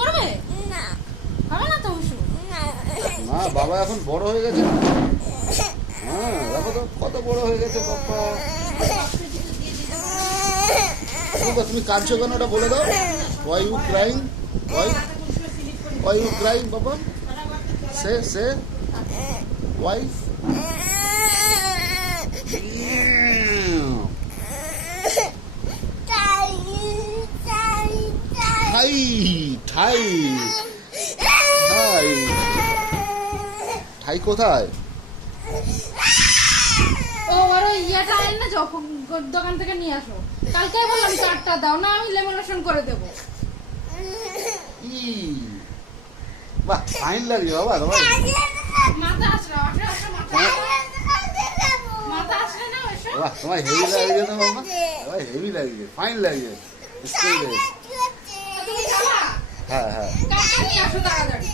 করবে না, হবে না তো উসু না, বাবা এখন বড় হয়ে গেছে। হ্যাঁ, দেখো তো কত বড় হয়ে গেছে বাবা। বাবা তুমি কাঁদছো কেন, ওটা বলে দাও। Why you crying? Why you crying, বাবা? Say. Why? ঠাই কোথায়? ও আর ওই ইয়েটা আইন না, যখন দোকান থেকে নিয়ে আসো। কালকে বললাম চারটা দাও না, আমি লেমিনেশন করে দেবো। বাহ, ফাইন লাগে বাবা তোমার। মাথা আসরা মাথা আসলে না ওইসব। বাহ, তোমার হেভি লাগে তো বাবা, তোমার হেভি লাগে, ফাইন লাগে। তুমি যাবা? হ্যাঁ। কালকে নিয়ে আসো তাড়াতাড়ি।